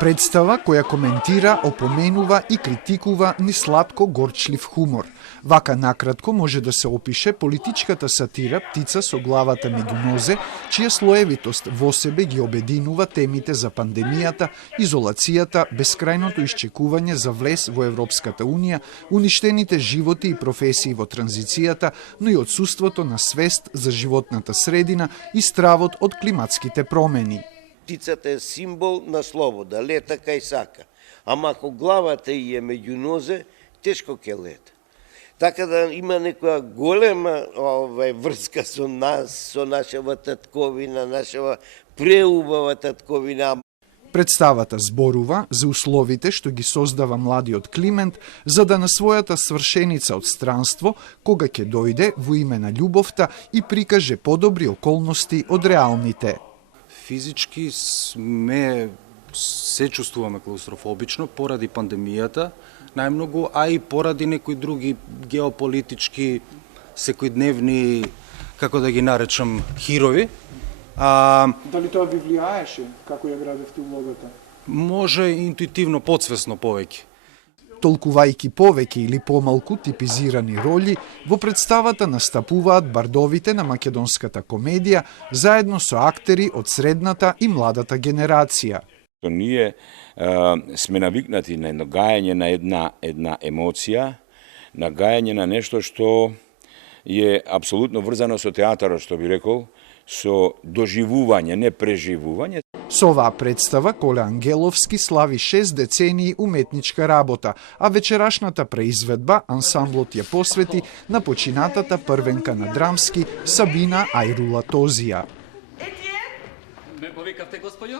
Представа која коментира, опоменува и критикува ни сладко-горчлив хумор. Вака накратко може да се опише политичката сатира Птица со главата меѓу нозе, чија слоевитост во себе ги обединува темите за пандемијата, изолацијата, бескрајното исчекување за влез во Европската Унија, уништените животи и професии во транзицијата, но и отсуството на свест за животната средина и стравот од климатските промени. Птицата е символ на слобода, лета кај сака. Ама ако главата и е меѓу нозе, тешко ќе лета. Така да има некоја голема врска со нас, со нашава татковина, нашава преубава татковина. Представата зборува за условите што ги создава младиот Климент за да на својата свршеница од странство, кога ќе дојде во име на љубовта и прикаже подобри околности од реалните. Физички се чувствуваме клаустрофобично поради пандемијата, најмногу, а и поради некои други геополитички, секојдневни, како да ги наречам, хирови. Дали тоа ви влијаеше како ја градевте улогата? Може интуитивно, подсвесно повеќе. Толкувајќи повеќе или помалку типизирани роли, во представата настапуваат бардовите на македонската комедија заедно со актери од средната и младата генерација. Ние сме навикнати на гајање на една емоција, на гајање на нешто што е апсолутно врзано со театарот, што би рекол, со доживување, не преживување. Со оваа представа Коле Ангеловски слави 6 децении уметничка работа, а вечерашната преизведба ансамблот ја посвети на починатата првенка на драмски Сабина Ајрула Тозија. Ме повикавте, господјо?